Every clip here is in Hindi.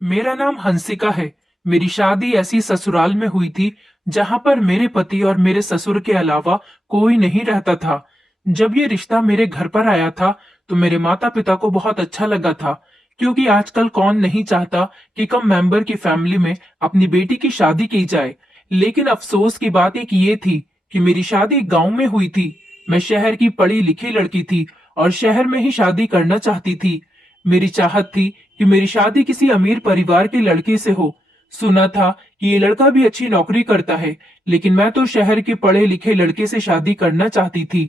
मेरा नाम हंसिका है। मेरी शादी ऐसी ससुराल में हुई थी जहां पर मेरे पति और मेरे ससुर के अलावा कोई नहीं रहता था। जब ये रिश्ता मेरे घर पर आया था तो मेरे माता पिता को बहुत अच्छा लगा था, क्योंकि आजकल कौन नहीं चाहता कि कम मेंबर की फैमिली में अपनी बेटी की शादी की जाए। लेकिन अफसोस की बात एक ये थी कि मेरी शादी गांव में हुई थी। मैं शहर की पढ़ी लिखी लड़की थी और शहर में ही शादी करना चाहती थी। मेरी चाहत थी कि मेरी शादी किसी अमीर परिवार के लड़के से हो। सुना था कि ये लड़का भी अच्छी नौकरी करता है, लेकिन मैं तो शहर के पढ़े लिखे लड़के से शादी करना चाहती थी,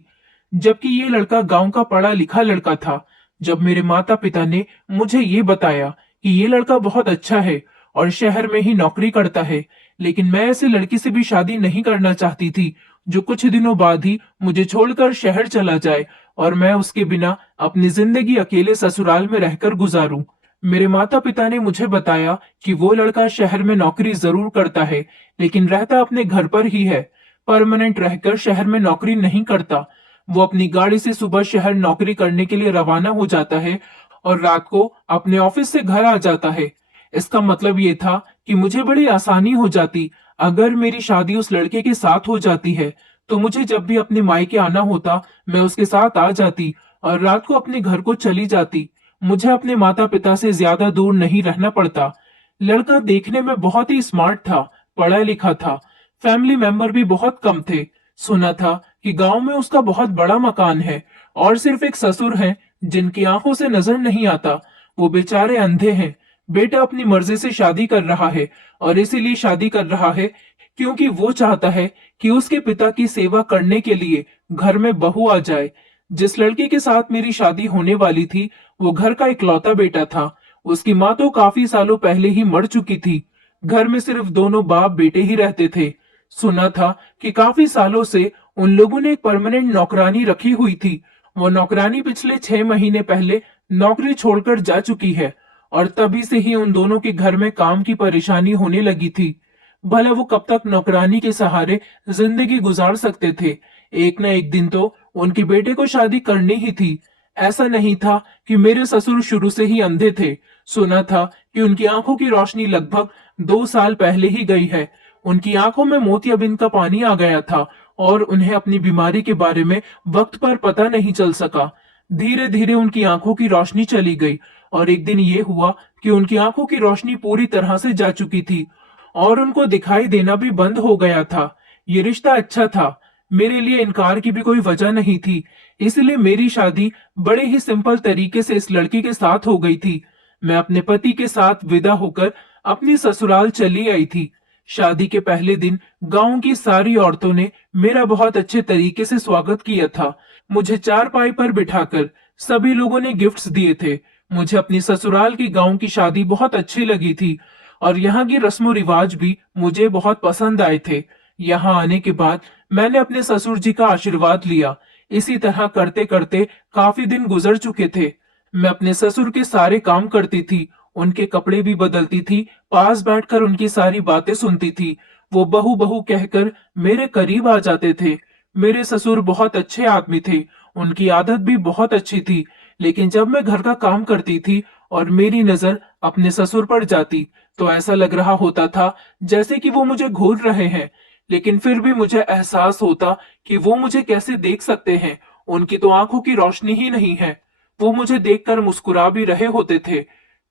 जबकि ये लड़का गांव का पढ़ा लिखा लड़का था। जब मेरे माता पिता ने मुझे ये बताया कि ये लड़का बहुत अच्छा है और शहर में ही नौकरी करता है, लेकिन मैं ऐसे लड़की से भी शादी नहीं करना चाहती थी जो कुछ दिनों बाद ही मुझे छोड़कर शहर चला जाए और मैं उसके बिना अपनी जिंदगी अकेले ससुराल में रहकर गुजारूं। मेरे माता पिता ने मुझे बताया कि वो लड़का शहर में नौकरी जरूर करता है, लेकिन रहता अपने घर पर ही है। परमानेंट रहकर शहर में नौकरी नहीं करता। वो अपनी गाड़ी से सुबह शहर नौकरी करने के लिए रवाना हो जाता है और रात को अपने ऑफिस से घर आ जाता है। इसका मतलब ये था कि मुझे बड़ी आसानी हो जाती अगर मेरी शादी उस लड़के के साथ हो जाती है। तो मुझे जब भी अपने मायके आना होता, मैं उसके साथ आ जाती और रात को अपने घर को चली जाती। मुझे अपने माता पिता से ज्यादा दूर नहीं रहना पड़ता। लड़का देखने में बहुत ही स्मार्ट था, पढ़ा लिखा था। फैमिली मेंबर भी बहुत कम थे। सुना था कि गांव में उसका बहुत बड़ा मकान है और सिर्फ एक ससुर है जिनकी आंखों से नजर नहीं आता। वो बेचारे अंधे हैं। बेटा अपनी मर्जी से शादी कर रहा है और इसीलिए शादी कर रहा है क्योंकि वो चाहता है कि उसके पिता की सेवा करने के लिए घर में बहू आ जाए। जिस लड़के के साथ मेरी शादी होने वाली थी वो घर का इकलौता बेटा था। उसकी माँ तो काफी सालों पहले ही मर चुकी थी। घर में सिर्फ दोनों बाप बेटे ही रहते थे। सुना था कि काफी सालों से उन लोगों ने एक परमानेंट नौकरानी रखी हुई थी। वो नौकरानी पिछले 6 महीने पहले नौकरी छोड़कर जा चुकी है और तभी से ही उन दोनों के घर में काम की परेशानी होने लगी थी। भला वो कब तक नौकरानी के सहारे जिंदगी गुजार सकते थे। एक न एक दिन तो उनके बेटे को शादी करनी ही थी। ऐसा नहीं था कि मेरे ससुर शुरू से ही अंधे थे। सुना था कि उनकी आंखों की रोशनी लगभग 2 साल पहले ही गई है। उनकी आंखों में मोतियाबिंद का पानी आ गया था और उन्हें अपनी बीमारी के बारे में वक्त पर पता नहीं चल सका। धीरे धीरे उनकी आंखों की रोशनी चली गई और एक दिन ये हुआ कि उनकी आंखों की रोशनी पूरी तरह से जा चुकी थी और उनको दिखाई देना भी बंद हो गया था। ये रिश्ता अच्छा था, मेरे लिए इनकार की भी कोई वजह नहीं थी, इसलिए मेरी शादी बड़े ही सिंपल तरीके से इस लड़की के साथ हो गई थी। मैं अपने पति के साथ विदा होकर अपनी ससुराल चली आई थी। शादी के पहले दिन गांव की सारी औरतों ने मेरा बहुत अच्छे तरीके से स्वागत किया था। मुझे चारपाई पर बिठाकर सभी लोगों ने गिफ्ट्स दिए थे। मुझे अपनी ससुराल की गांव की शादी बहुत अच्छी लगी थी और यहाँ की रस्मों रिवाज भी मुझे बहुत पसंद आए थे। यहाँ आने के बाद मैंने अपने ससुर जी का आशीर्वाद लिया। इसी तरह करते करते काफी दिन गुजर चुके थे। मैं अपने ससुर के सारे काम करती थी, उनके कपड़े भी बदलती थी, पास बैठकर उनकी सारी बातें सुनती थी। वो बहू बहू कहकर मेरे करीब आ जाते थे। मेरे ससुर बहुत अच्छे आदमी थे, उनकी आदत भी बहुत अच्छी थी। लेकिन जब मैं घर का काम करती थी और मेरी नजर अपने ससुर पर जाती तो ऐसा लग रहा होता था जैसे कि वो मुझे घूर रहे हैं। लेकिन फिर भी मुझे एहसास होता कि वो मुझे कैसे देख सकते हैं, उनकी तो आंखों की रोशनी ही नहीं है। वो मुझे देखकर मुस्कुरा भी रहे होते थे।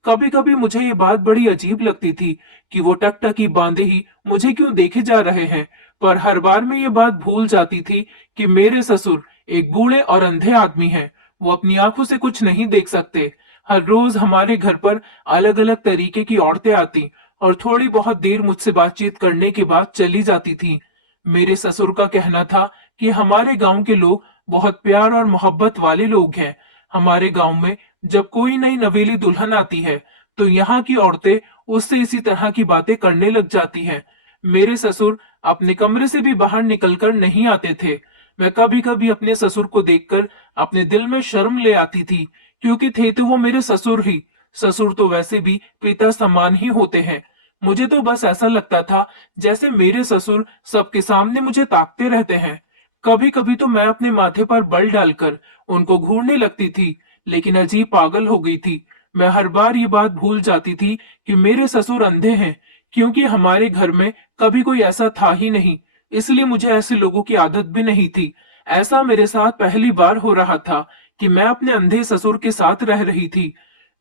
कभी कभी मुझे ये बात बड़ी अजीब लगती थी कि वो टकटकी बांधे ही मुझे क्यों देखे जा रहे हैं, पर हर बार मैं ये बात भूल जाती थी कि मेरे ससुर एक बूढ़े और अंधे आदमी हैं। वो अपनी आंखों से कुछ नहीं देख सकते। हर रोज हमारे घर पर अलग अलग तरीके की औरतें आती और थोड़ी बहुत देर मुझसे बातचीत करने के बाद चली जाती थी। मेरे ससुर का कहना था कि हमारे गांव के लोग बहुत प्यार और मोहब्बत वाले लोग हैं। हमारे गांव में जब कोई नई नवेली दुल्हन आती है तो यहाँ की औरतें उससे इसी तरह की बातें करने लग जाती हैं। मेरे ससुर अपने कमरे से भी बाहर निकलकर नहीं आते थे। मैं कभी कभी अपने ससुर को देखकर अपने दिल में शर्म ले आती थी, क्योंकि थे तो वो मेरे ससुर ही। ससुर तो वैसे भी पिता समान ही होते हैं। मुझे तो बस ऐसा लगता था जैसे मेरे ससुर सबके सामने मुझे ताकते रहते हैं। कभी कभी तो मैं अपने माथे पर बल डालकर उनको घूरने लगती थी, लेकिन अजीब पागल हो गई थी। मैं हर बार ये बात भूल जाती थी कि मेरे ससुर अंधे हैं, क्योंकि हमारे घर में कभी कोई ऐसा था ही नहीं। इसलिए मुझे ऐसे लोगों की आदत भी नहीं थी। ऐसा मेरे साथ पहली बार हो रहा था कि मैं अपने अंधे ससुर के साथ रह रही थी।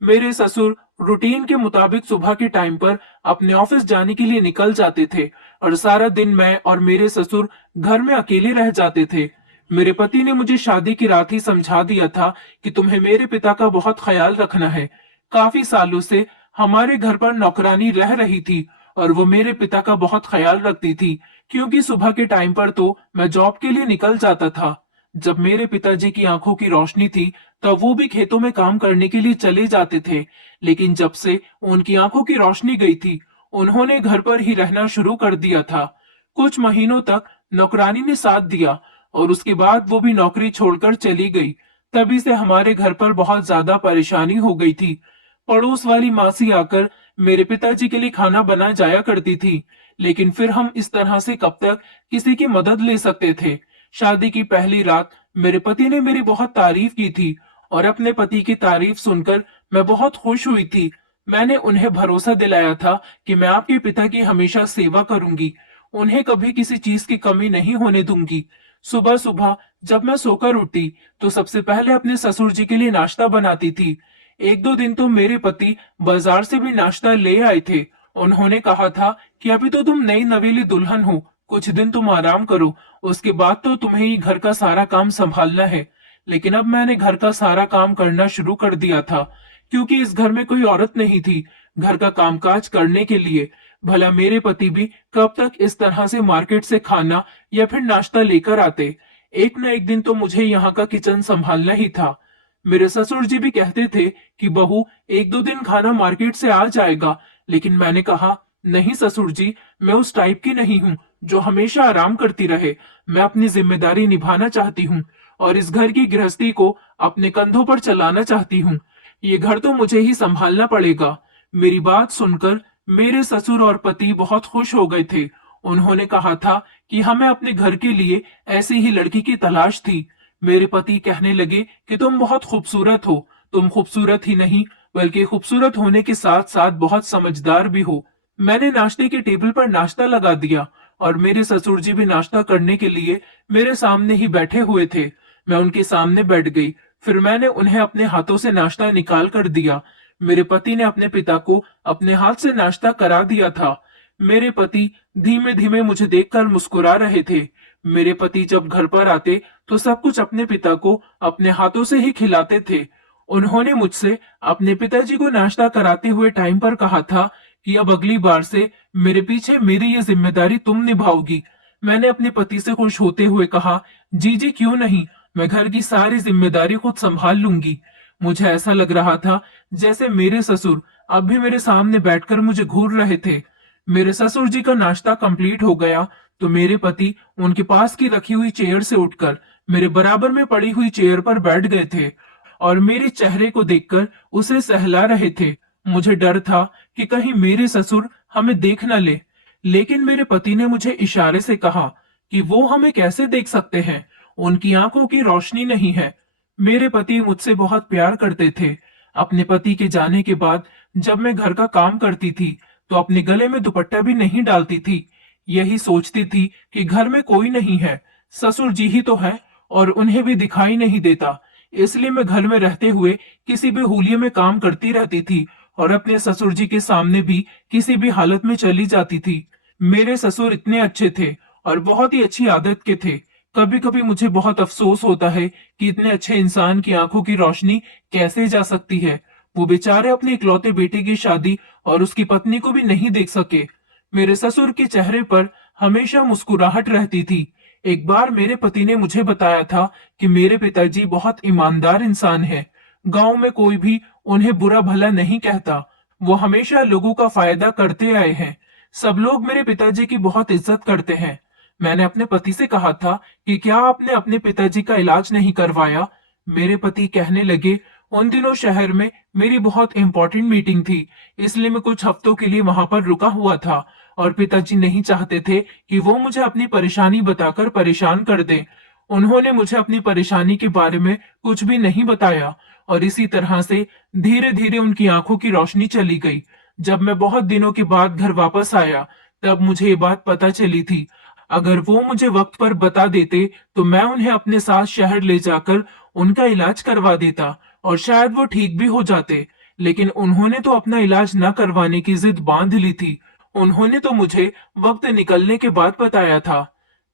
मेरे ससुर रूटीन के मुताबिक सुबह के टाइम पर अपने ऑफिस जाने के लिए निकल जाते थे और सारा दिन मैं और मेरे ससुर घर में अकेले रह जाते थे। मेरे पति ने मुझे शादी की रात ही समझा दिया था कि तुम्हें मेरे पिता का बहुत ख्याल रखना है। काफी सालों से हमारे घर पर नौकरानी रह रही थी और वो मेरे पिता का बहुत ख्याल रखती थी, क्योंकि सुबह के टाइम पर तो मैं जॉब के लिए निकल जाता था। जब मेरे पिताजी की आंखों की रोशनी थी तब वो भी खेतों में काम करने के लिए चले जाते थे, लेकिन जब से उनकी आंखों की रोशनी गई थी, उन्होंने घर पर ही रहना शुरू कर दिया था। कुछ महीनों तक नौकरानी ने साथ दिया और उसके बाद वो भी नौकरी छोड़कर चली गई। तभी से हमारे घर पर बहुत ज्यादा परेशानी हो गई थी। पड़ोस वाली मासी आकर मेरे पिताजी के लिए खाना बना जाया करती थी, लेकिन फिर हम इस तरह से कब तक किसी की मदद ले सकते थे। शादी की पहली रात मेरे पति ने मेरी बहुत तारीफ की थी और अपने पति की तारीफ सुनकर मैं बहुत खुश हुई थी। मैंने उन्हें भरोसा दिलाया था कि मैं आपके पिता की हमेशा सेवा करूंगी, उन्हें कभी किसी चीज की कमी नहीं होने दूंगी। सुबह सुबह जब मैं सोकर उठी तो सबसे पहले अपने ससुर जी के लिए नाश्ता बनाती थी। एक दो दिन तो मेरे पति बाजार से भी नाश्ता ले आए थे। उन्होंने कहा था कि अभी तो तुम नई नवेली दुल्हन हो, कुछ दिन तुम आराम करो, उसके बाद तो तुम्हें ही घर का सारा काम संभालना है। लेकिन अब मैंने घर का सारा काम करना शुरू कर दिया था, क्योंकि इस घर में कोई औरत नहीं थी घर का कामकाज करने के लिए। भला मेरे पति भी कब तक इस तरह से मार्केट से खाना या फिर नाश्ता लेकर आते। एक न एक दिन तो मुझे यहाँ का किचन संभालना ही था। मेरे ससुर जी भी कहते थे कि बहू एक दो दिन खाना मार्केट से आ जाएगा, लेकिन मैंने कहा नहीं ससुर जी, मैं उस टाइप की नहीं हूँ जो हमेशा आराम करती रहे। मैं अपनी जिम्मेदारी निभाना चाहती हूँ और इस घर की गृहस्थी को अपने कंधों पर चलाना चाहती हूँ। ये घर तो मुझे ही संभालना पड़ेगा। मेरी बात सुनकर मेरे ससुर और पति बहुत खुश हो गए थे। उन्होंने कहा था कि हमें अपने घर के लिए ऐसी ही लड़की की तलाश थी। मेरे पति कहने लगे कि तुम बहुत खूबसूरत हो। तुम खूबसूरत ही नहीं बल्कि खूबसूरत होने के साथ साथ बहुत समझदार भी हो। मैंने नाश्ते के टेबल पर नाश्ता लगा दिया और मेरे ससुर जी भी नाश्ता करने के लिए मेरे सामने ही बैठे हुए थे। मैं उनके सामने बैठ गई। फिर मैंने उन्हें अपने हाथों से नाश्ता निकाल कर दिया। मेरे पति ने अपने पिता को अपने हाथ से नाश्ता करा दिया था। मेरे पति धीमे धीमे मुझे देखकर मुस्कुरा रहे थे। मेरे पति जब घर पर आते तो सब कुछ अपने पिता को अपने हाथों से ही खिलाते थे। उन्होंने मुझसे अपने पिताजी को नाश्ता कराते हुए टाइम पर कहा था कि अब अगली बार से मेरे पीछे मेरी ये जिम्मेदारी तुम निभाओगी। मैंने अपने पति से खुश होते हुए कहा, जी जी क्यों नहीं, मैं घर की सारी जिम्मेदारी खुद संभाल लूंगी। मुझे ऐसा लग रहा था जैसे मेरे ससुर अब भी मेरे सामने बैठकर मुझे घूर रहे थे। मेरे ससुर जी का नाश्ता कंप्लीट हो गया तो मेरे पति उनके पास की रखी हुई चेयर से उठकर मेरे बराबर में पड़ी हुई चेयर पर बैठ गए थे और मेरे चेहरे को देखकर उसे सहला रहे थे। मुझे डर था कि कहीं मेरे ससुर हमें देख न ले, लेकिन मेरे पति ने मुझे इशारे से कहा कि वो हमें कैसे देख सकते हैं, उनकी आंखों की रोशनी नहीं है। मेरे पति मुझसे बहुत प्यार करते थे। अपने पति के जाने के बाद जब मैं घर का काम करती थी तो अपने गले में दुपट्टा भी नहीं डालती थी। यही सोचती थी कि घर में कोई नहीं है, ससुर जी ही तो है और उन्हें भी दिखाई नहीं देता। इसलिए मैं घर में रहते हुए किसी भी हुलिये में काम करती रहती थी और अपने ससुर जी के सामने भी किसी भी हालत में चली जाती थी। मेरे ससुर इतने अच्छे थे और बहुत ही अच्छी आदत के थे। कभी कभी मुझे बहुत अफसोस होता है कि इतने अच्छे इंसान की आंखों की रोशनी कैसे जा सकती है। वो बेचारे अपने इकलौते बेटे की शादी और उसकी पत्नी को भी नहीं देख सके। मेरे ससुर के चेहरे पर हमेशा मुस्कुराहट रहती थी। एक बार मेरे पति ने मुझे बताया था कि मेरे पिताजी बहुत ईमानदार इंसान हैं। गांव में कोई भी उन्हें बुरा भला नहीं कहता। वो हमेशा लोगों का फायदा करते आए हैं। सब लोग मेरे पिताजी की बहुत इज्जत करते हैं। मैंने अपने पति से कहा था कि क्या आपने अपने पिताजी का इलाज नहीं करवाया। मेरे पति कहने लगे, उन दिनों शहर में मेरी बहुत इंपॉर्टेंट मीटिंग थी, इसलिए मैं कुछ हफ्तों के लिए वहां पर रुका हुआ था और पिताजी नहीं चाहते थे कि वो मुझे अपनी परेशानी बताकर परेशान कर दें। उन्होंने मुझे अपनी परेशानी के बारे में कुछ भी नहीं बताया और इसी तरह से धीरे धीरे उनकी आंखों की रोशनी चली गई। जब मैं बहुत दिनों के बाद घर वापस आया, तब मुझे ये बात पता चली थी। अगर वो मुझे वक्त पर बता देते तो मैं उन्हें अपने साथ शहर ले जाकर उनका इलाज करवा देता और शायद वो ठीक भी हो जाते। लेकिन उन्होंने तो अपना इलाज न करवाने की जिद बांध ली थी। उन्होंने तो मुझे वक्त निकलने के बाद बताया था।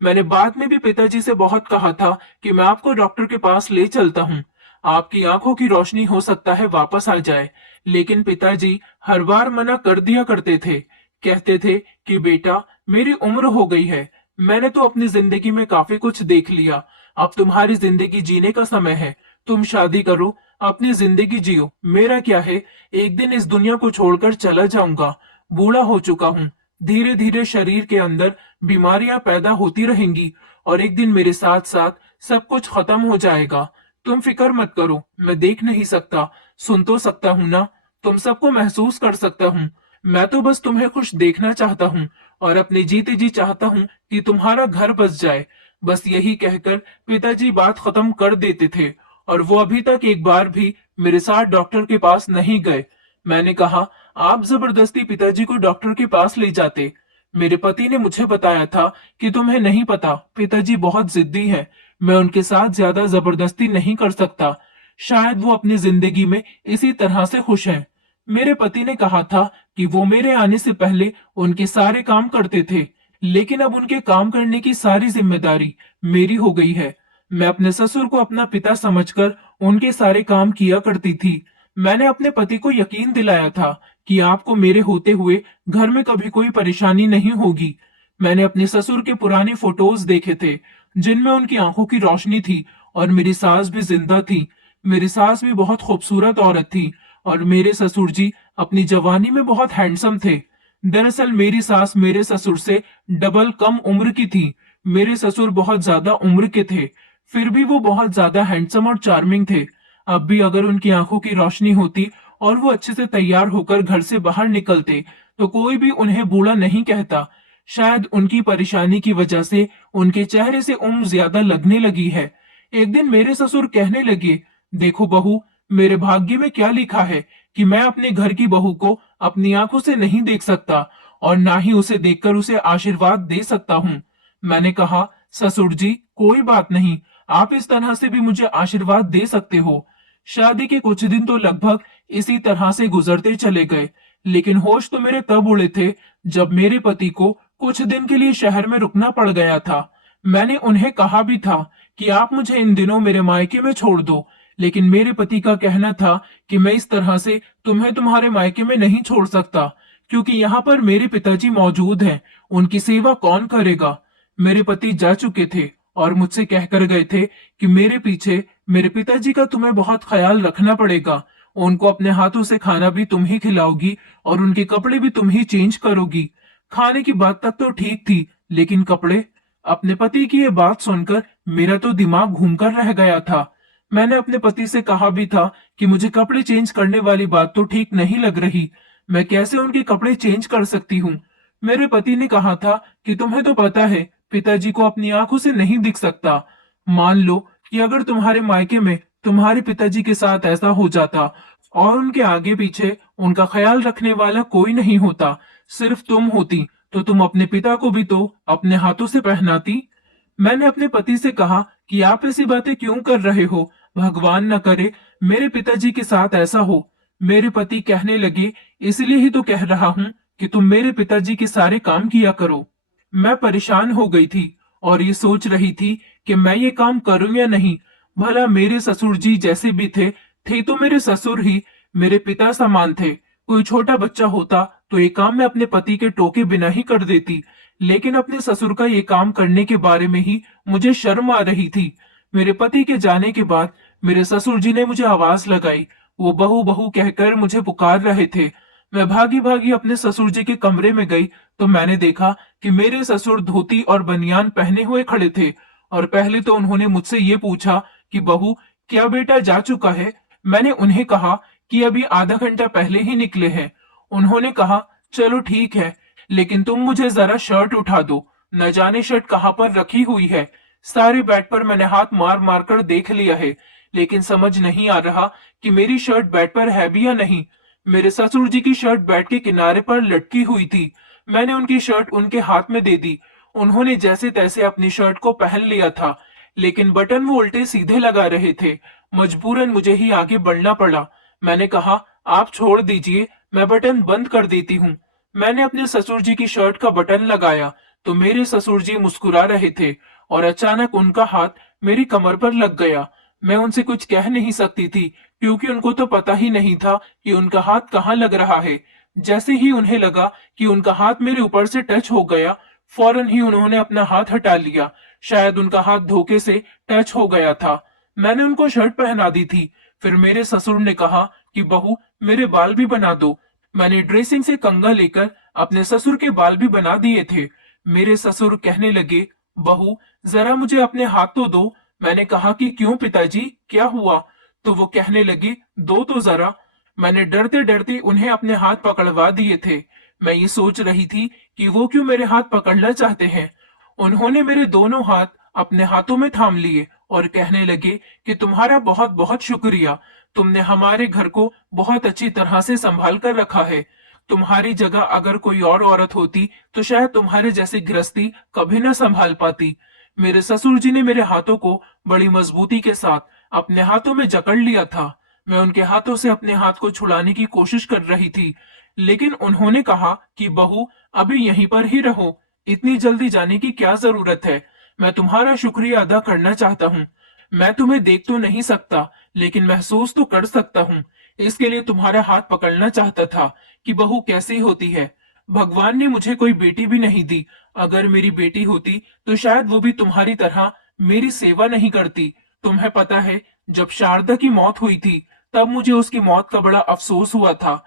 मैंने बाद में भी पिताजी से बहुत कहा था कि मैं आपको डॉक्टर के पास ले चलता हूँ, आपकी आंखों की रोशनी हो सकता है वापस आ जाए। लेकिन पिताजी हर बार मना कर दिया करते थे। कहते थे कि बेटा, मेरी उम्र हो गई है, मैंने तो अपनी जिंदगी में काफी कुछ देख लिया, अब तुम्हारी जिंदगी जीने का समय है। तुम शादी करो, अपनी जिंदगी जियो, मेरा क्या है, एक दिन इस दुनिया को छोड़कर चला जाऊंगा, बूढ़ा हो चुका हूँ। धीरे धीरे शरीर के अंदर बीमारियां पैदा होती रहेंगी और एक दिन मेरे साथ साथ सब कुछ खत्म हो जाएगा। तुम फिक्र मत करो, मैं देख नहीं सकता, सुन तो सकता हूँ ना, तुम सबको महसूस कर सकता हूँ। मैं तो बस तुम्हें खुश देखना चाहता हूँ और अपने जीते जी चाहता हूँ कि तुम्हारा घर बस जाए। बस यही कहकर पिताजी बात खत्म कर देते थे और वो अभी तक एक बार भी मेरे साथ डॉक्टर के पास नहीं गए। मैंने कहा, आप जबरदस्ती पिताजी को डॉक्टर के पास ले जाते। मेरे पति ने मुझे बताया था कि तुम्हें नहीं पता, पिताजी बहुत जिद्दी हैं, मैं उनके साथ ज्यादा जबरदस्ती नहीं कर सकता। शायद वो अपनी जिंदगी में इसी तरह से खुश हैं। मेरे पति ने कहा था कि वो मेरे आने से पहले उनके सारे काम करते थे, लेकिन अब उनके काम करने की सारी जिम्मेदारी मेरी हो गई है। मैं अपने ससुर को अपना पिता समझकर उनके सारे काम किया करती थी। मैंने अपने पति को यकीन दिलाया था कि आपको मेरे होते हुए घर में कभी कोई परेशानी नहीं होगी। मैंने अपने ससुर के पुराने फोटोज देखे थे, जिनमें उनकी आंखों की रोशनी थी और मेरी सास भी जिंदा थी। मेरी सास भी बहुत खूबसूरत औरत थी और मेरे ससुर जी अपनी जवानी में बहुत हैंडसम थे। दरअसल मेरी सास मेरे ससुर से डबल कम उम्र की थी। मेरे ससुर बहुत ज्यादा उम्र के थे, फिर भी वो बहुत ज्यादा हैंडसम और चार्मिंग थे। अब भी अगर उनकी आंखों की रोशनी होती और वो अच्छे से तैयार होकर घर से बाहर निकलते, तो कोई भी उन्हें बूढ़ा नहीं कहता। शायद उनकी परेशानी की वजह से उनके चेहरे से उम्र ज्यादा लगने लगी है। एक दिन मेरे ससुर कहने लगे, देखो बहू, मेरे भाग्य में क्या लिखा है कि मैं अपने घर की बहू को अपनी आंखों से नहीं देख सकता और ना ही उसे देखकर उसे आशीर्वाद दे सकता हूँ। मैंने कहा, ससुर जी कोई बात नहीं, आप इस तरह से भी मुझे आशीर्वाद दे सकते हो। शादी के कुछ दिन तो लगभग इसी तरह से गुजरते चले गए, लेकिन होश तो मेरे तब उड़े थे जब मेरे पति को कुछ दिन के लिए शहर में रुकना पड़ गया था। मैंने उन्हें कहा भी था कि आप मुझे इन दिनों मेरे मायके में छोड़ दो, लेकिन मेरे पति का कहना था कि मैं इस तरह से तुम्हें तुम्हारे मायके में नहीं छोड़ सकता, क्योंकि यहाँ पर मेरे पिताजी मौजूद हैं, उनकी सेवा कौन करेगा। मेरे पति जा चुके थे और मुझसे कहकर गए थे कि मेरे पीछे मेरे पिताजी का तुम्हें बहुत ख्याल रखना पड़ेगा। उनको अपने हाथों से खाना भी तुम ही खिलाओगी और उनके कपड़े भी तुम ही चेंज करोगी। खाने की बात तक तो ठीक थी, लेकिन कपड़े? अपने पति की ये बात सुनकर मेरा तो दिमाग घूमकर रह गया था। मैंने अपने पति से कहा भी था कि मुझे कपड़े चेंज करने वाली बात तो ठीक नहीं लग रही, मैं कैसे उनके कपड़े चेंज कर सकती हूँ। मेरे पति ने कहा था कि तुम्हें तो पता है पिताजी को अपनी आंखों से नहीं दिख सकता। मान लो कि अगर तुम्हारे मायके में तुम्हारे पिताजी के साथ ऐसा हो जाता और उनके आगे पीछे उनका ख्याल रखने वाला कोई नहीं होता, सिर्फ तुम होती, तो तुम अपने पिता को भी तो अपने हाथों से पहनाती। मैंने अपने पति से कहा कि आप ऐसी बातें क्यों कर रहे हो, भगवान न करे मेरे पिताजी के साथ ऐसा हो। मेरे पति कहने लगे, इसलिए ही तो कह रहा हूँ कि तुम मेरे पिताजी के सारे काम किया करो। मैं परेशान हो गई थी और ये सोच रही थी कि मैं ये काम करूं या नहीं। भला मेरे ससुर जी जैसे भी थे तो मेरे ससुर ही मेरे पिता समान थे। कोई छोटा बच्चा होता तो ये काम मैं अपने पति के टोके बिना ही कर देती, लेकिन अपने ससुर का ये काम करने के बारे में ही मुझे शर्म आ रही थी। मेरे पति के जाने के बाद मेरे ससुर जी ने मुझे आवाज लगाई। वो बहू बहू कहकर मुझे पुकार रहे थे। मैं भागी भागी अपने ससुर जी के कमरे में गई तो मैंने देखा कि मेरे ससुर धोती और बनियान पहने हुए खड़े थे और पहले तो उन्होंने मुझसे ये पूछा कि बहू, क्या बेटा जा चुका है। मैंने उन्हें कहा कि अभी आधा घंटा पहले ही निकले हैं। उन्होंने कहा, चलो ठीक है, लेकिन तुम मुझे जरा शर्ट उठा दो, न जाने शर्ट कहाँ पर रखी हुई है। सारे बेड पर मैंने हाथ मार मार कर देख लिया है, लेकिन समझ नहीं आ रहा कि मेरी शर्ट बेड पर है भी या नहीं। मेरे ससुर जी की शर्ट बेड के किनारे पर लटकी हुई थी। मैंने उनकी शर्ट उनके हाथ में दे दी। उन्होंने जैसे तैसे अपनी शर्ट को पहन लिया था, लेकिन बटन वो उल्टे सीधे लगा रहे थे। मजबूरन मुझे ही आगे बढ़ना पड़ा। मैंने कहा, आप छोड़ दीजिए, मैं बटन बंद कर देती हूँ। मैंने अपने ससुर जी की शर्ट का बटन लगाया तो मेरे ससुर जी मुस्कुरा रहे थे और अचानक उनका हाथ मेरी कमर पर लग गया। मैं उनसे कुछ कह नहीं सकती थी, क्योंकि उनको तो पता ही नहीं था कि उनका हाथ कहाँ लग रहा है। जैसे ही उन्हें लगा कि उनका हाथ मेरे ऊपर से टच हो गया, फौरन ही उन्होंने अपना हाथ हटा लिया। शायद उनका हाथ धोखे से टच हो गया था। मैंने उनको शर्ट पहना दी थी। फिर मेरे ससुर ने कहा कि बहू, मेरे बाल भी बना दो। मैंने ड्रेसिंग से कंघा लेकर अपने ससुर के बाल भी बना दिए थे। मेरे ससुर कहने लगे, बहू, जरा मुझे अपने हाथ तो दो। मैंने कहा कि क्यों पिताजी, क्या हुआ? तो वो कहने लगे, दो तो जरा। मैंने डरते डरते उन्हें अपने हाथ पकड़वा दिए थे। मैं ये सोच रही थी कि वो क्यों मेरे हाथ पकड़ना चाहते हैं। उन्होंने मेरे दोनों हाथ अपने हाथों में थाम लिए और कहने लगे कि तुम्हारा बहुत बहुत शुक्रिया। तुमने हमारे घर को बहुत अच्छी तरह से संभाल कर रखा है। तुम्हारी जगह अगर कोई और औरत होती तो शायद तुम्हारे जैसी गृहस्थी कभी न संभाल पाती। मेरे ससुर जी ने मेरे हाथों को बड़ी मजबूती के साथ अपने हाथों में जकड़ लिया था। मैं उनके हाथों से अपने हाथ को छुड़ाने की कोशिश कर रही थी, लेकिन उन्होंने कहा कि बहू, अभी यहीं पर ही रहो, इतनी जल्दी जाने की क्या जरूरत है? मैं तुम्हारा शुक्रिया अदा करना चाहता हूँ। मैं तुम्हें देख तो नहीं सकता, लेकिन महसूस तो कर सकता हूँ। इसके लिए तुम्हारा हाथ पकड़ना चाहता था कि बहू कैसी होती है। भगवान ने मुझे कोई बेटी भी नहीं दी। अगर मेरी बेटी होती तो शायद वो भी तुम्हारी तरह मेरी सेवा नहीं करती। तुम्हें पता है, जब शारदा की मौत हुई थी तब मुझे उसकी मौत का बड़ा अफसोस हुआ था,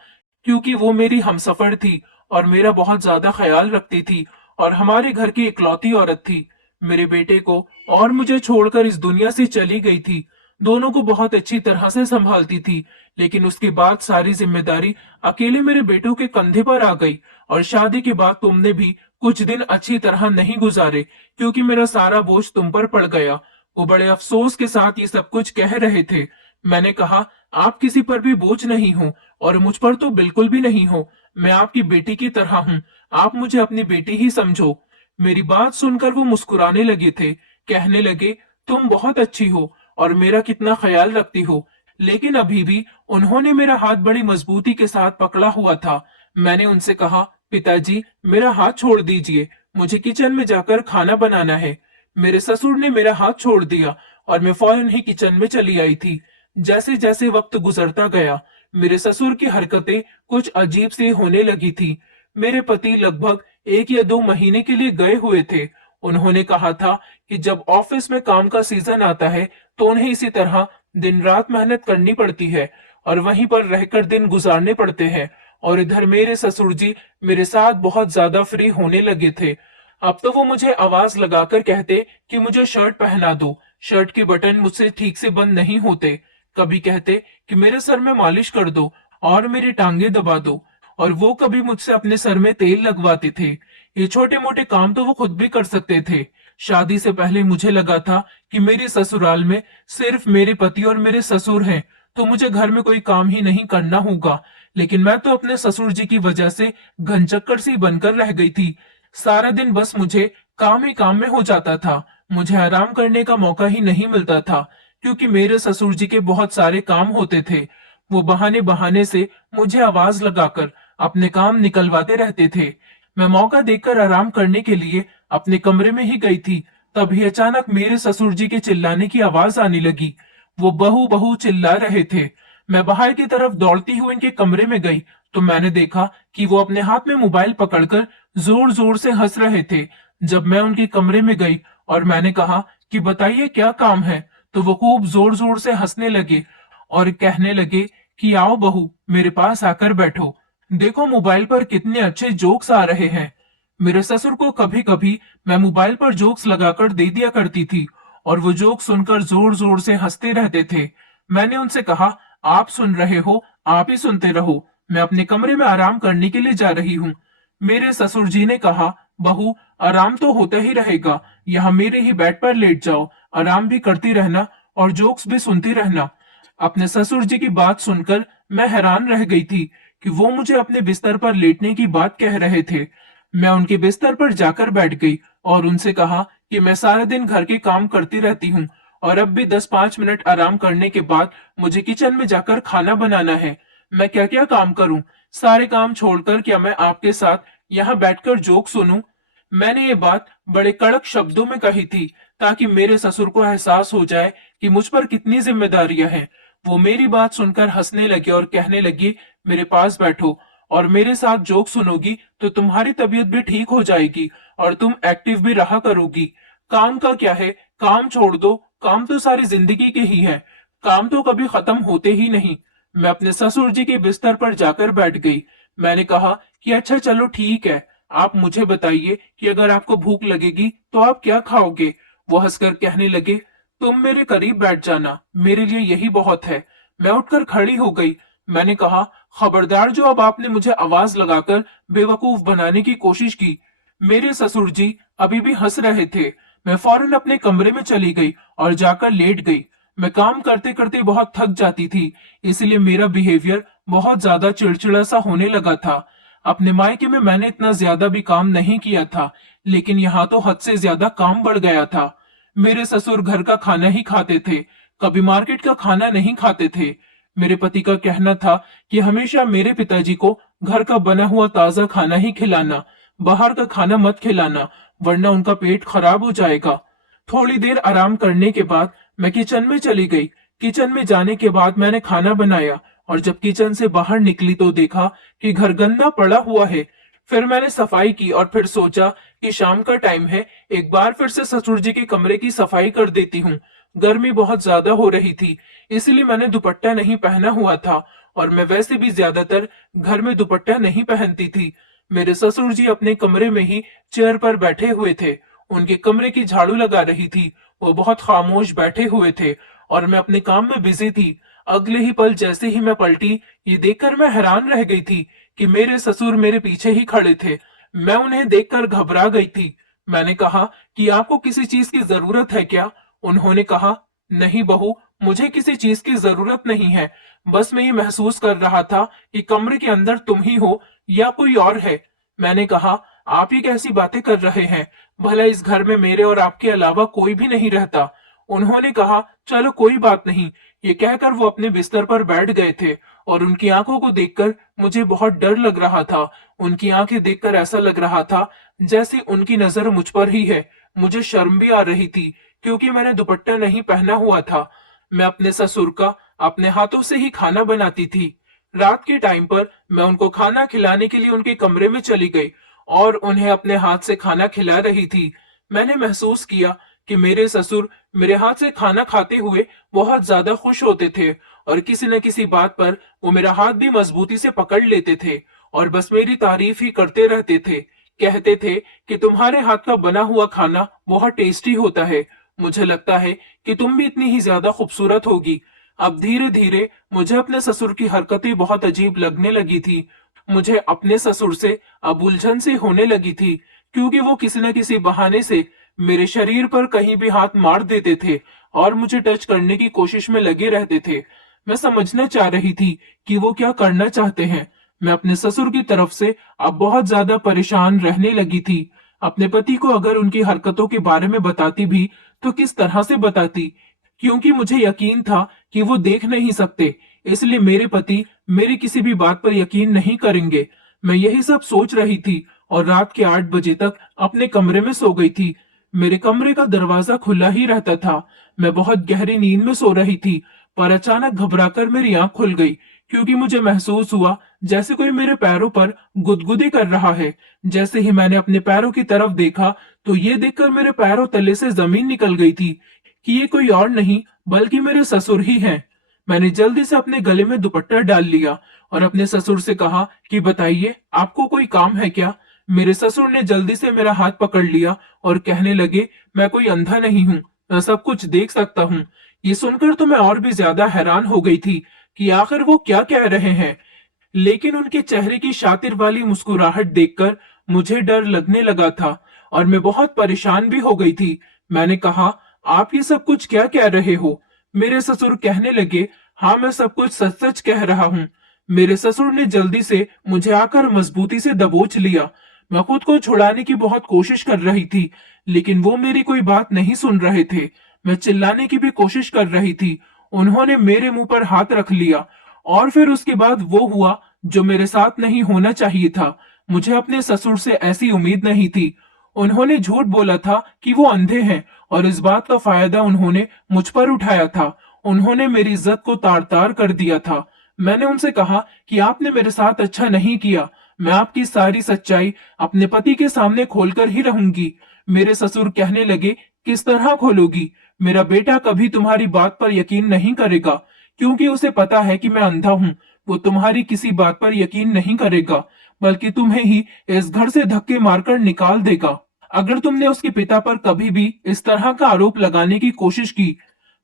क्योंकि वो मेरी हमसफर थी और मेरा बहुत ज्यादा ख्याल रखती थी और हमारे घर की इकलौती औरत थी। मेरे बेटे को और मुझे छोड़कर इस दुनिया से चली गई थी। दोनों को बहुत अच्छी तरह से संभालती थी, लेकिन उसके बाद सारी जिम्मेदारी अकेले मेरे बेटों के कंधे पर आ गई। और शादी के बाद तुमने भी कुछ दिन अच्छी तरह नहीं गुजारे, क्योंकि मेरा सारा बोझ तुम पर पड़ गया। वो बड़े अफसोस के साथ ये सब कुछ कह रहे थे। मैंने कहा, आप किसी पर भी बोझ नहीं हो और मुझ पर तो बिल्कुल भी नहीं हो। मैं आपकी बेटी की तरह हूँ। आप मुझे अपनी बेटी ही समझो। मेरी बात सुनकर वो मुस्कुराने लगे थे। कहने लगे, तुम बहुत अच्छी हो और मेरा कितना ख्याल रखती हो। लेकिन अभी भी उन्होंने मेरा हाथ बड़ी मजबूती के साथ पकड़ा हुआ था। मैंने उनसे कहा, पिताजी, मेरा हाथ छोड़ दीजिए, मुझे किचन में जाकर खाना बनाना है। मेरे ससुर ने मेरा हाथ छोड़ दिया और मैं फौरन ही किचन में चली आई थी। जैसे जैसे वक्त गुजरता गया, मेरे ससुर की हरकतें कुछ अजीब सी होने लगी थी। मेरे पति लगभग 1 या 2 महीने के लिए गए हुए थे। उन्होंने कहा था कि जब ऑफिस में काम का सीजन आता है तो उन्हें इसी तरह दिन रात मेहनत करनी पड़ती है और वहीं पर रहकर दिन गुजारने पड़ते हैं। और इधर मेरे ससुर जी मेरे साथ बहुत ज्यादा फ्री होने लगे थे। अब तो वो मुझे आवाज लगाकर कहते कि मुझे शर्ट पहना दो। शर्ट के बटन मुझसे ठीक से बंद नहीं होते। कभी कहते कि मेरे सर में मालिश कर दो और मेरी टांगे दबा दो। और वो कभी मुझसे अपने सर में तेल लगवाते थे। ये छोटे मोटे काम तो वो खुद भी कर सकते थे। शादी से पहले मुझे लगा था कि मेरे ससुराल में सिर्फ मेरे पति और मेरे ससुर हैं, तो मुझे घर में कोई काम ही नहीं करना होगा। लेकिन मैं तो अपने ससुर जी की वजह से घनचक्कर सी बनकर रह गई थी। सारा दिन बस मुझे काम ही काम में हो जाता था। मुझे आराम करने का मौका ही नहीं मिलता था, क्योंकि मेरे ससुर जी के बहुत सारे काम होते थे। वो बहाने बहाने से मुझे आवाज लगाकर अपने काम निकलवाते रहते थे। मैं मौका देखकर आराम करने के लिए अपने कमरे में ही गई थी। तभी अचानक मेरे ससुर जी के चिल्लाने की आवाज आने लगी। वो बहू बहू चिल्ला रहे थे। मैं बाहर की तरफ दौड़ती हुई इनके कमरे में गई तो मैंने देखा कि वो अपने हाथ में मोबाइल पकड़कर जोर जोर से हंस रहे थे। जब मैं उनके कमरे में गई और मैंने कहा कि बताइए क्या काम है, तो वो खूब जोर जोर से हंसने लगे और कहने लगे कि आओ बहू, मेरे पास आकर बैठो। देखो मोबाइल पर कितने अच्छे जोक्स आ रहे हैं। मेरे ससुर को कभी कभी मैं मोबाइल पर जोक्स लगाकर दे दिया करती थी और वो जोक सुनकर जोर जोर से हंसते रहते थे। मैंने उनसे कहा, आप सुन रहे हो, आप ही सुनते रहो, मैं अपने कमरे में आराम करने के लिए जा रही हूँ। मेरे ससुर जी ने कहा, बहू, आराम तो होता ही रहेगा, यहाँ मेरे ही बेड पर लेट जाओ, आराम भी करती रहना और जोक्स भी सुनती रहना। अपने ससुर जी की बात सुनकर मैं हैरान रह गई थी कि वो मुझे अपने बिस्तर पर लेटने की बात कह रहे थे। मैं उनके बिस्तर पर जाकर बैठ गई और उनसे कहा कि मैं सारा दिन घर के काम करती रहती हूँ और अब भी 10-5 मिनट आराम करने के बाद मुझे किचन में जाकर खाना बनाना है। मैं क्या क्या काम करूं? सारे काम छोड़कर क्या मैं आपके साथ यहाँ बैठकर जोक सुनूं? मैंने ये बात बड़े कड़क शब्दों में कही थी ताकि मेरे ससुर को एहसास हो जाए कि मुझ पर कितनी जिम्मेदारियां हैं। वो मेरी बात सुनकर हंसने लगे और कहने लगे, मेरे पास बैठो और मेरे साथ जोक सुनोगी तो तुम्हारी तबीयत भी ठीक हो जाएगी और तुम एक्टिव भी रहा करोगी। काम का क्या है, काम छोड़ दो, काम तो सारी जिंदगी के ही है, काम तो कभी खत्म होते ही नहीं। मैं अपने ससुर जी के बिस्तर पर जाकर बैठ गई। मैंने कहा कि अच्छा चलो ठीक है, आप मुझे बताइए कि अगर आपको भूख लगेगी तो आप क्या खाओगे? वो हंसकर कहने लगे, तुम मेरे करीब बैठ जाना, मेरे लिए यही बहुत है। मैं उठकर खड़ी हो गई। मैंने कहा, खबरदार जो अब आपने मुझे आवाज लगाकर बेवकूफ बनाने की कोशिश की। मेरे ससुर जी अभी भी हंस रहे थे। मैं फौरन अपने कमरे में चली गई और जाकर लेट गई। मैं काम करते करते बहुत थक जाती थी, इसलिए मेरा बिहेवियर बहुत ज्यादा चिड़चिड़ा सा होने लगा था। अपने मायके में मैंने इतना ज्यादा भी काम नहीं किया था, लेकिन यहाँ तो हद से ज्यादा काम बढ़ गया था। मेरे ससुर घर का खाना ही खाते थे, कभी मार्केट का खाना नहीं खाते थे। मेरे पति का कहना था कि हमेशा मेरे पिताजी को घर का बना हुआ ताजा खाना ही खिलाना, बाहर का खाना मत खिलाना, वरना उनका पेट खराब हो जाएगा। थोड़ी देर आराम करने के बाद मैं किचन में चली गई। किचन में जाने के बाद मैंने खाना बनाया और जब किचन से बाहर निकली तो देखा कि घर गंदा पड़ा हुआ है। फिर मैंने सफाई की और फिर सोचा कि शाम का टाइम है, एक बार फिर से ससुर जी के कमरे की सफाई कर देती हूँ। गर्मी बहुत ज्यादा हो रही थी, इसलिए मैंने दुपट्टा नहीं पहना हुआ था और मैं वैसे भी ज्यादातर घर में दुपट्टा नहीं पहनती थी। मेरे ससुर जी अपने कमरे में ही चेयर पर बैठे हुए थे। उनके कमरे की झाड़ू लगा रही थी। वो बहुत खामोश बैठे हुए थे और मैं अपने काम में बिजी थी। अगले ही पल जैसे ही मैं पलटी, ये देखकर मैं हैरान रह गई थी कि मेरे ससुर मेरे पीछे ही खड़े थे। मैं उन्हें देखकर घबरा गई थी। मैंने कहा कि आपको किसी चीज की जरूरत है क्या? उन्होंने कहा, नहीं बहू, मुझे किसी चीज की जरूरत नहीं है, बस मैं ये महसूस कर रहा था कि कमरे के अंदर तुम ही हो या कोई और है। मैंने कहा, आप ये कैसी बातें कर रहे हैं? भला इस घर में मेरे और आपके अलावा कोई भी नहीं रहता। उन्होंने कहा, चलो कोई बात नहीं। ये कहकर वो अपने बिस्तर पर बैठ गए थे और उनकी आंखों को देखकर मुझे बहुत डर लग रहा था। उनकी आंखें देखकर ऐसा लग रहा था जैसे उनकी नजर मुझ पर ही है। मुझे शर्म भी आ रही थी क्योंकि मैंने दुपट्टा नहीं पहना हुआ था। मैं अपने ससुर का अपने हाथों से ही खाना बनाती थी। रात के टाइम पर मैं उनको खाना खिलाने के लिए उनके कमरे में चली गई और उन्हें अपने हाथ से खाना खिला रही थी। मैंने महसूस किया कि मेरे ससुर मेरे हाथ से खाना खाते हुए बहुत ज्यादा खुश होते थे और किसी न किसी बात पर वो मेरा हाथ भी मजबूती से पकड़ लेते थे और बस मेरी तारीफ ही करते रहते थे। कहते थे कि तुम्हारे हाथ का बना हुआ खाना बहुत टेस्टी होता है। मुझे लगता है कि तुम भी इतनी ही ज्यादा खूबसूरत होगी। अब धीरे धीरे मुझे अपने ससुर की हरकतें बहुत अजीब लगने लगी थी। मुझे अपने ससुर से अब उलझन सी होने लगी थी क्योंकि वो किसी न किसी बहाने से मेरे शरीर पर कहीं भी हाथ मार देते थे और मुझे टच करने की कोशिश में लगे रहते थे। मैं समझना चाह रही थी कि वो क्या करना चाहते हैं। मैं अपने ससुर की तरफ से अब बहुत ज्यादा परेशान रहने लगी थी। अपने पति को अगर उनकी हरकतों के बारे में बताती भी तो किस तरह से बताती, क्योंकि मुझे यकीन था कि वो देख नहीं सकते, इसलिए मेरे पति मेरी किसी भी बात पर यकीन नहीं करेंगे। मैं यही सब सोच रही थी और रात के 8 बजे तक अपने कमरे में सो गई थी। मेरे कमरे का दरवाजा खुला ही रहता था। मैं बहुत गहरी नींद में सो रही थी, पर अचानक घबराकर मेरी आंख खुल गई क्योंकि मुझे महसूस हुआ जैसे कोई मेरे पैरों पर गुदगुदी कर रहा है। जैसे ही मैंने अपने पैरों की तरफ देखा तो ये देखकर मेरे पैरों तले से जमीन निकल गई थी कि ये कोई और नहीं बल्कि मेरे ससुर ही हैं। मैंने जल्दी से अपने गले में दुपट्टा डाल लिया और अपने ससुर से कहा कि बताइए, आपको कोई काम है क्या? मेरे ससुर ने जल्दी से मेरा हाथ पकड़ लिया और कहने लगे, मैं कोई अंधा नहीं हूँ, मैं सब कुछ देख सकता हूँ। ये सुनकर तो मैं और भी ज्यादा हैरान हो गई थी कि आखिर वो क्या कह रहे हैं, लेकिन उनके चेहरे की शातिर वाली मुस्कुराहट देखकर मुझे डर लगने लगा था और मैं बहुत परेशान भी हो गई थी। मैंने कहा, आप ये सब कुछ क्या कह रहे हो? मेरे ससुर कहने लगे, हाँ मैं सब कुछ सच सच कह रहा हूँ। मेरे ससुर ने जल्दी से मुझे आकर मजबूती से दबोच लिया। मैं खुद को छुड़ाने की बहुत कोशिश कर रही थी, लेकिन वो मेरी कोई बात नहीं सुन रहे थे। मैं चिल्लाने की भी कोशिश कर रही थी। उन्होंने मेरे मुंह पर हाथ रख लिया और फिर उसके बाद वो हुआ जो मेरे साथ नहीं होना चाहिए था। मुझे अपने ससुर से ऐसी उम्मीद नहीं थी। उन्होंने झूठ बोला था कि वो अंधे हैं और इस बात का फायदा उन्होंने मुझ पर उठाया था। उन्होंने मेरी इज्जत को तार तार कर दिया था। मैंने उनसे कहा कि आपने मेरे साथ अच्छा नहीं किया। मैं आपकी सारी सच्चाई अपने पति के सामने खोलकर ही रहूंगी। मेरे ससुर कहने लगे, किस तरह खोलोगी? मेरा बेटा कभी तुम्हारी बात पर यकीन नहीं करेगा, क्योंकि उसे पता है कि मैं अंधा हूँ। वो तुम्हारी किसी बात पर यकीन नहीं करेगा, बल्कि तुम्हें ही इस घर से धक्के मारकर निकाल देगा अगर तुमने उसके पिता पर कभी भी इस तरह का आरोप लगाने की कोशिश की।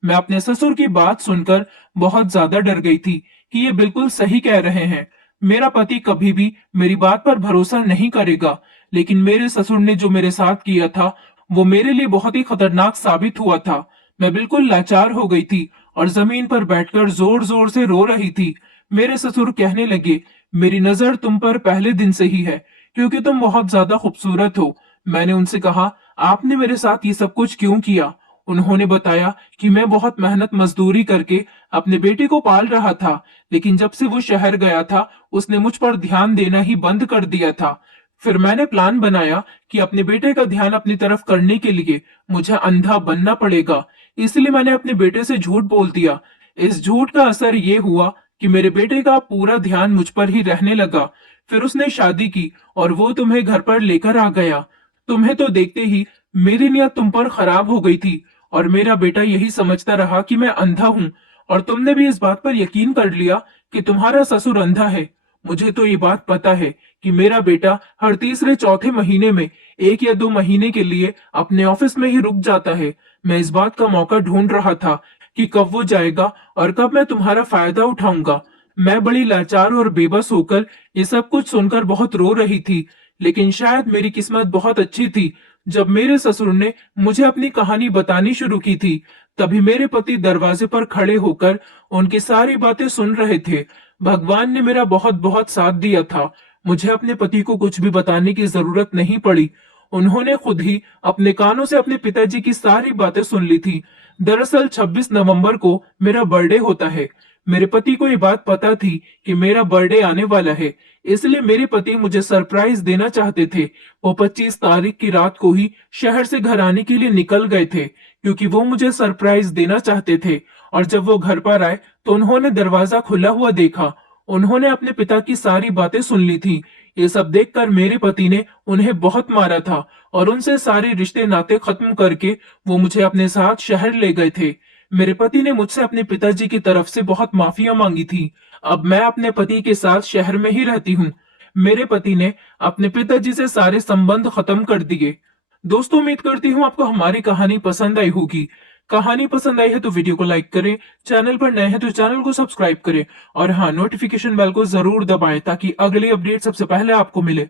मैं अपने ससुर की बात सुनकर बहुत ज्यादा डर गई थी कि ये बिल्कुल सही कह रहे हैं। मेरा पति कभी भी मेरी बात पर भरोसा नहीं करेगा, लेकिन मेरे ससुर ने जो मेरे साथ किया था वो मेरे लिए बहुत ही खतरनाक साबित हुआ था। मैं बिल्कुल लाचार हो गई थी और जमीन पर बैठकर जोर जोर से रो रही थी। मेरे ससुर कहने लगे, मेरी नजर तुम पर पहले दिन से ही है, क्योंकि तुम बहुत ज्यादा खूबसूरत हो। मैंने उनसे कहा, आपने मेरे साथ ये सब कुछ क्यों किया? उन्होंने बताया कि मैं बहुत मेहनत मजदूरी करके अपने बेटे को पाल रहा था, लेकिन जब से वो शहर गया था उसने मुझ पर ध्यान देना ही बंद कर दिया था। फिर मैंने प्लान बनाया कि अपने बेटे का ध्यान अपनी तरफ करने के लिए मुझे अंधा बनना पड़ेगा, इसलिए मैंने अपने बेटे से झूठ बोल दिया। इस झूठ का असर ये हुआ कि मेरे बेटे का पूरा ध्यान मुझ पर ही रहने लगा। फिर उसने शादी की और वो तुम्हें घर पर लेकर आ गया। तुम्हें तो देखते ही मेरी नियत तुम पर खराब हो गई थी और मेरा बेटा यही समझता रहा कि मैं अंधा हूँ, और तुमने भी इस बात पर यकीन कर लिया कि तुम्हारा ससुर अंधा है। मुझे तो ये बात पता है कि मेरा बेटा हर तीसरे चौथे महीने में 1 या 2 महीने के लिए अपने ऑफिस में ही रुक जाता है। मैं इस बात का मौका ढूंढ रहा था कि कब वो जाएगा और कब मैं तुम्हारा फायदा उठाऊंगा। मैं बड़ी लाचार और बेबस होकर ये सब कुछ सुनकर बहुत रो रही थी, लेकिन शायद मेरी किस्मत बहुत अच्छी थी। जब मेरे ससुर ने मुझे अपनी कहानी बतानी शुरू की थी, तभी मेरे पति दरवाजे पर खड़े होकर उनकी सारी बातें सुन रहे थे। भगवान ने मेरा बहुत बहुत साथ दिया था। मुझे अपने पति को कुछ भी बताने की जरूरत नहीं पड़ी। उन्होंने खुद ही अपने कानों से अपने पिताजी की सारी बातें सुन ली थी। दरअसल 26 नवंबर को मेरा बर्थडे होता है। मेरे पति को ये बात पता थी कि मेरा बर्थडे आने वाला है, इसलिए मेरे पति मुझे सरप्राइज देना चाहते थे। वो 25 तारीख की रात को ही शहर से घर आने के लिए निकल गए थे, क्योंकि वो मुझे सरप्राइज देना चाहते थे। और जब वो घर पर आए तो उन्होंने दरवाजा खुला हुआ देखा। उन्होंने अपने पिता की सारी बातें सुन ली थी। ये सब देखकर मेरे पति ने उन्हें बहुत मारा था और उनसे सारे रिश्ते नाते खत्म करके वो मुझे अपने साथ शहर ले गए थे। मेरे पति ने मुझसे अपने पिताजी की तरफ से बहुत माफिया मांगी थी। अब मैं अपने पति के साथ शहर में ही रहती हूँ। मेरे पति ने अपने पिताजी से सारे संबंध खत्म कर दिए। दोस्तों, उम्मीद करती हूँ आपको हमारी कहानी पसंद आई होगी। कहानी पसंद आई है तो वीडियो को लाइक करें, चैनल पर नए हैं तो चैनल को सब्सक्राइब करें और हाँ, नोटिफिकेशन बेल को जरूर दबाएं ताकि अगली अपडेट सबसे पहले आपको मिले।